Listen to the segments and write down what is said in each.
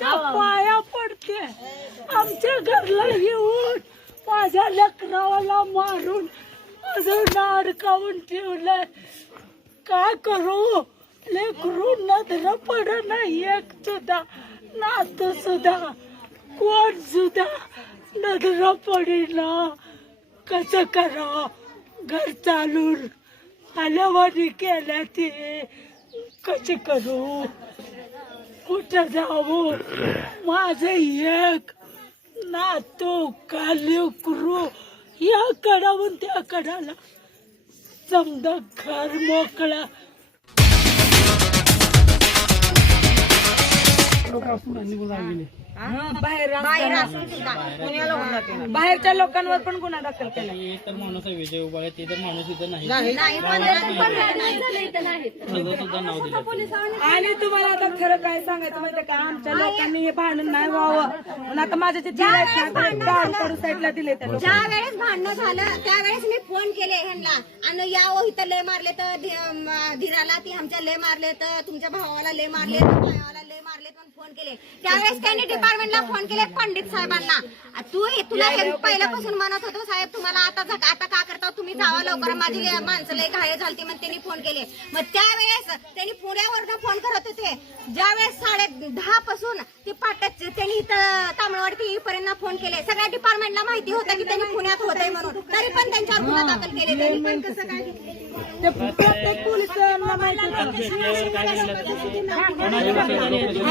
तुमच्या पाया पडते. आमच्या घरला येऊन माझ्या लेकराला मारून अजून अडकावून ठेवलंय. काय करू? लेकरू नजर पड नाही एक सुद्धा, नातू सुद्धा, कोण सुद्धा नजर पडेना. कसं करा? घर चालून आल्यावानी केल्या ते कसे करू? कुठं जाऊ? माझं एक नातू का लेकरू या कडावून त्या कडाला समजा घर मोकळा. बाहेरच्या लोकांवर पण गुन्हा दाखल केला. तर माणूस आहे विजय उभा आहे, ते तर माणूस इथं नाही सुद्धा नाव दिलं. आणि तुम्हाला आता खरं काय सांगायचं म्हणजे काय, आमच्या लोकांनी हे भांडण नाही व्हावं म्हणून आता माझ्या जे करू साईडला दिले त्या ज्या वेळेस भांडण झालं त्यावेळेस मी फोन केले ह्यांना आणि या इथं लय मारले तर धीराला ती आमच्या लय मारले तर तुमच्या भावाला लय मारले भावाला लय मारले पण फोन केले. त्यावेळेस त्यांनी डिपार्टमेंटला फोन केले पंडित साहेबांना. तुला हे पहिल्यापासून म्हणत होतो साहेब तुम्हाला आता का करता तुम्ही जावा लवकर माझी माणसं लय घायल झालती मग त्यांनी फोन केले. मग त्यावेळेस त्यांनी पुण्यावर फोन करत होते. ज्यावेळेस 10:30 पासून ते पाटच त्यांनी इथं तामिळवाडी पर्यंत फोन केले. सगळ्या डिपार्टमेंटला माहिती होतं की त्यांनी पुण्यात होते म्हणून, तरी पण त्यांच्यावर गुन्हा दाखल केले. त्यांनी पण कसं काय प्रत्येक पोलिसांना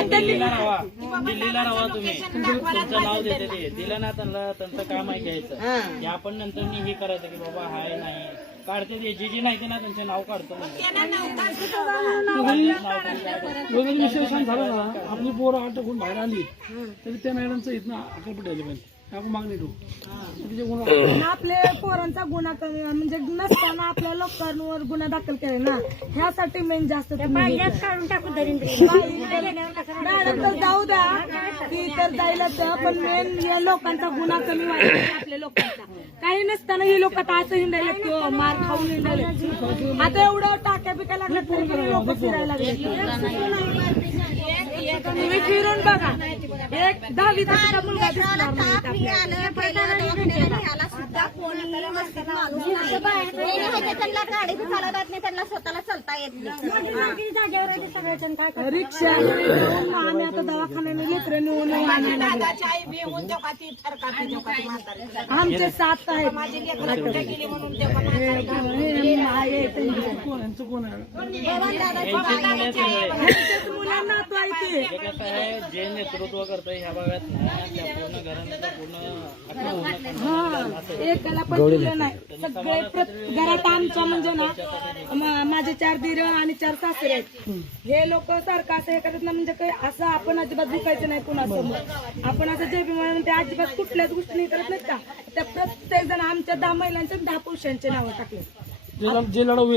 दिल्लीला राहा तुम्ही, तुमचं नाव देते ते दिलं ना त्यांना, त्यांचं काम आहे घ्यायचं. या आपण नंतर हे करायचं की बाबा हाय नाही काढते ते जी नाही ते ना त्यांचे नाव काढतो. विशेषण झालं ना, आपली पोरं अटकून बाहेर आली तरी त्या मॅडमचं इथं अटक पटायला पाहिजे. आपण मागणी करू आपल्या पोरांचा गुन्हा कमी म्हणजे नसताना आपल्या लोकांवर गुन्हा दाखल केले ना, ह्यासाठी मेन जास्त काढून टाकू मॅडम तर जाऊ द्या ती तर जायला त्या, पण मेन या लोकांचा गुन्हा कमी व्हायचा आपल्या लोकांचा. काही नसताना हे लोक आता असं हिंडायला किंवा मार खाऊन हिंडायला. आता एवढं टाक्या बिक्या लागल्या तरी लोक फिरायला लागले. तुम्ही फिरून बघा, एक 10-20 मुलगा दिसणार नाही ह्याला सुद्धा कोणी माणूस नाही. त्यांना गाडी बी चालवत नाही, त्यांना स्वतःला चालता येत नाही. रिक्षा आम्ही आता दवाखान्याने लेकरं नेऊन आमचे 7 आहेत. मुलांना तो आहे हे कसं आहे जे नेतृत्व करतंय ह्या भागात आपल्या पूर्ण घराण्याचं पूर्ण एकाला पण दिलं नाही. सगळे घरात आमच्या म्हणजे ना माझे 4 दीर आणि 4 सासरे आहेत. हे लोक सारखं असं हे करत नाही म्हणजे काही असं आपण अजिबात झुकायचं नाही कुणासमोर. आपण असं जे म्हणून ते अजिबात कुठल्याच गोष्टी नाही करत नाहीत का. त्या प्रत्येक जण आमच्या 10 महिलांच्या 10 पुरुषांचे नावं टाकले. जे लढव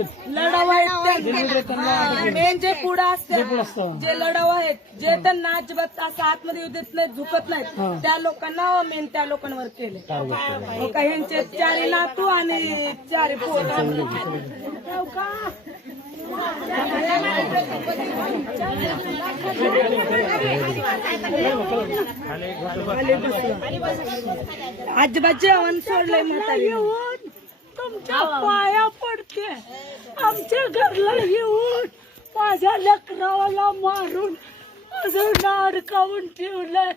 आहेत जे पुढे असते जे लढव आहेत जे त्यांना अजिबात असं आतमध्ये येऊ देत नाहीत झुकत नाहीत त्या लोकांना मेन त्या लोकांवर केले. काहींचे 4 नातू आणि 4 पोर. अजिबात जेवण सोडलंय म्हातारी. तुमच्या पाया पडते. आमच्या घरला येऊन माझ्या लेकराला मारून अजून अडकावून ठेवलंय.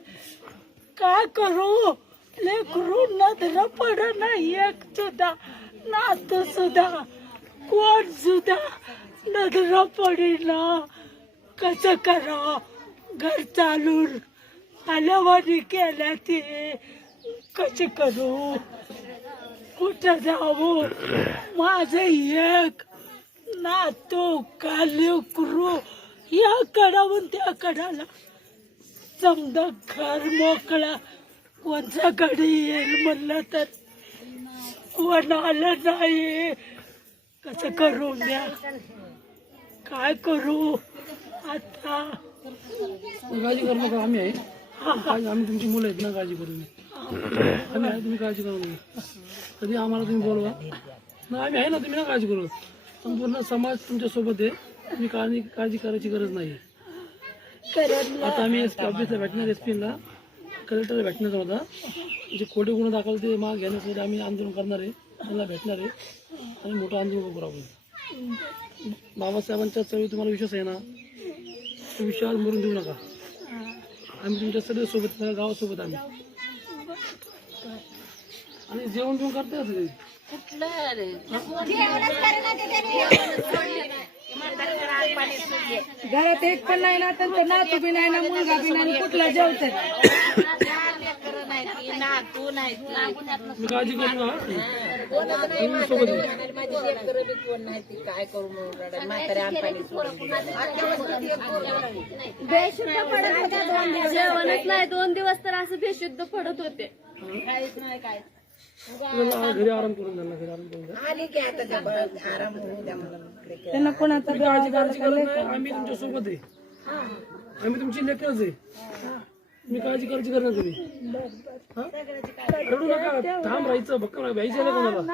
काय करू? लेकरू नजर पड नाही एक सुद्धा, नातू सुद्धा, कोण सुद्धा नजर पडेना. कसं करा? घर चालून आल्यावानी केल्या ते कसे करू? कुठं जाऊ? माझं एक नातू का लेकरू या कडावून त्या कडाला समजा घर मोकळा. कोणचा कडी येईल म्हणलं तर कोण आलं नाही. कसं करू द्या? काय करू आता? काळजी करू नका, आम्ही आहे. आम्ही तुमची मुलं आहेत ना, काळजी करू नये. आम्ही आहे, तुम्ही काळजी करू नये. कधी आम्हाला तुम्ही बोलवा ना, आम्ही आहे ना, तुम्ही ना काळजी करू. संपूर्ण समाज तुमच्या सोबत आहे. तुम्ही काळजी करायची गरज नाही. शेतकऱ्यांना आता आम्ही ऑफिसला भेटणार एसपीला कलेक्टरला भेटणार होता जे खोटे गुन्हे दाखल ते माग घेण्यासाठी आम्ही आंदोलन करणार आहे त्यांना भेटणार आहे आणि मोठं आंदोलन करू आपण. बाबासाहेबांच्या चळवळी तुम्हाला विश्वास आहे ना तो विश्वास मरून देऊ नका. आम्ही तुमच्या सगळ्या सोबत सगळ्या गावासोबत आम्ही आणि जेवण जेवण करता सगळे घरात एक पण नाही ना त्यांचं नातू बी नाही ना मुलगा बी नाही कुठला जेवत मी काळजी करू नका तुम्ही सोबत आहे. बेशुद्ध पडत होत्या 2 दिवस. जेवणच नाही 2 दिवस तर असं बेशुद्ध पडत होते. आपल्याला घरी आराम करून द्या ना, घरी आराम करून द्या. त्यांना कोणाचा काळजी काळजी करू नका आम्ही तुमच्या सोबत आहे आम्ही तुमची लेकरच आहे मी काळजी करायची करणार तुम्ही हा? रडू नका ठाम राहायचं भक्कम व्हायचं नाही कोणाला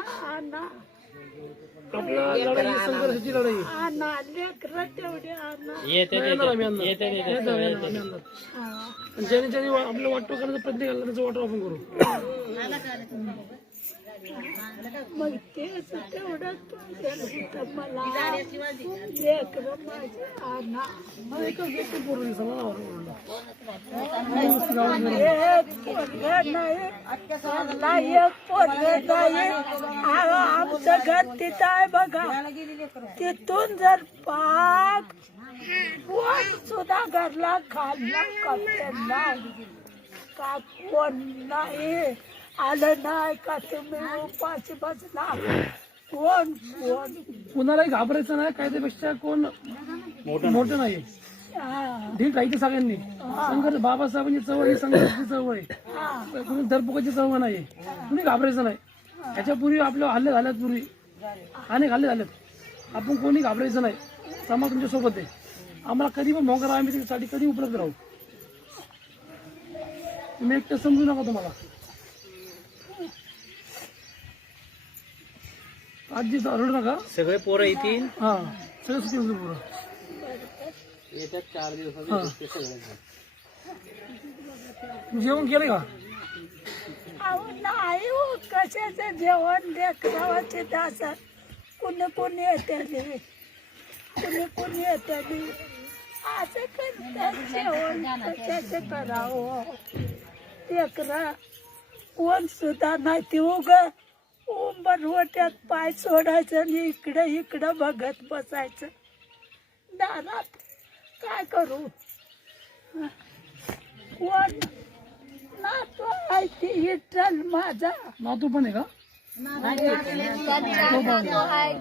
आपल्या लढाई संघर्षाची लढाई आहे. येते येणार आम्ही आणणार. येते येणार, येणार, आम्ही आणणार. आणि ज्याने ज्याने आपलं वाटो करण्याचा प्रयत्न केला त्याचं वाटो आपण करू मग तेच तेवढं मला लेकरं माझी आणा. एकच गोष्ट पूर्ण सगळं एक पोरगं नाही, मला एक पोरगं नाही. आमचं घर तिथं आहे बघा. तिथून जर पाक कोण सुद्धा घरला खाल्ला कपडे नाही का कोण नाही आलं नाही का तुम्ही उपाशी बसला कोण कोण कुणालाही घाबरायचं नाही कायद्यापेक्षा कोण मोठं नाही ठीक आहे सगळ्यांनी संघर्ष बाबासाहेबांची चळवळ ही संघर्षाची चळवळ आहे कुणी धरपकाची चळवळ नाही कुणी घाबरायचं नाही ह्याच्यापूर्वी आपले हल्ले झाल्यात पूर्वी अनेक हल्ले झालेत आपण कोणी घाबरायचं नाही समाज तुमच्या सोबत आहे आम्हाला कधी पण मोकळा आम्ही त्यासाठी कधी उपलब्ध राहू तुम्ही एकटं समजू नका तुम्हाला आजी रडू नका सगळे पोरं येतील हा सगळं सुटी होतं पोरं येत्यात 4 दिवसात हा. जेवण केलं का अहो नाही हो कशाचं जेवण लेकरावाचे दासा कुणी कुणी येते कुणी येते असं करतात जेवण कशाचं करावं लेकरा कोण सुद्धा नाही ती उग उंबर वाट्यात पाय सोडायचं आणि इकडं बघत बसायचं दारात काय करू कोण नातू आहे ती विठ्ठल माझा नातू पण आहे का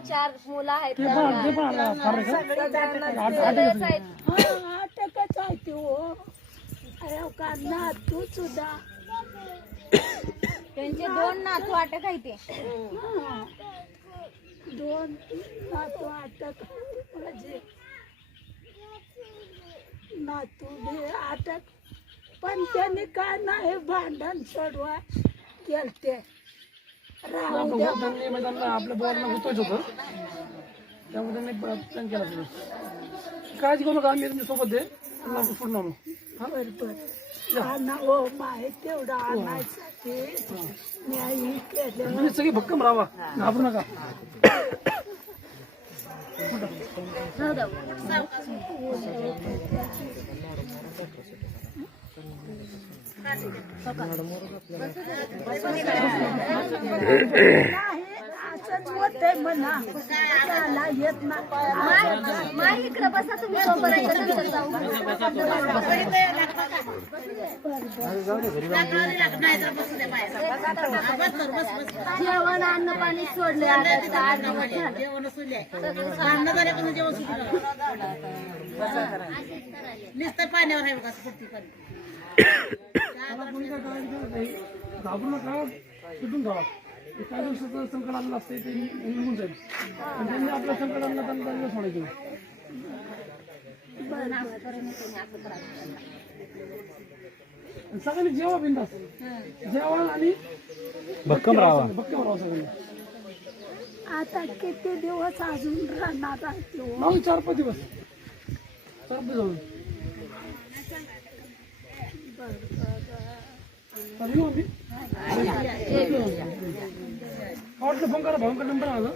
4 मुलं आहेत. ते पण आला फार आहे का? अटकच आहे ती हो अरे का नातू सुद्धा त्यांचे 2 नातू अटक आहे ते. 2 नातू अटक माझे नातू बी अटक पण त्यांनी काय नाही भांडण सोडवा केलते राहू द्या त्यांनी म्हणजे त्यांना आपल्या बोलांना गुतवायचं होतं त्यामुळे त्यांनी प्लॅन केला सगळं काळजी करू नका आम्ही तुमच्या सोबत आहे त्यांना आपण सोडून आणू बरोबर आणा हो माहीत तेवढं आणायसाठी मी आई केलं तुम्ही सगळी भक्कम राहा घाबरू नका असंच होतंय म्हणा त्याला येत नाही इकडे बसा तुम्ही सोबत जाऊ. जेवण अन्न पाणी सोडले घाबरू नका सुटून ठेवा एका दिवसाचं संकट आलेलं असते ते निघून जाईल आणि त्यांनी आपलं संकट आणलं त्यांना दिवस सोडायचं सगळ्यांनी जेवा बिंदास जेवा आणि भक्कम राहावा सगळ्यांनी आता किती दिवस अजून राहणार आहे तो नाही 4-5 दिवस जाऊन चालेल मम्मी? वाटलं फोन करा भाऊंकडे नंबर माझा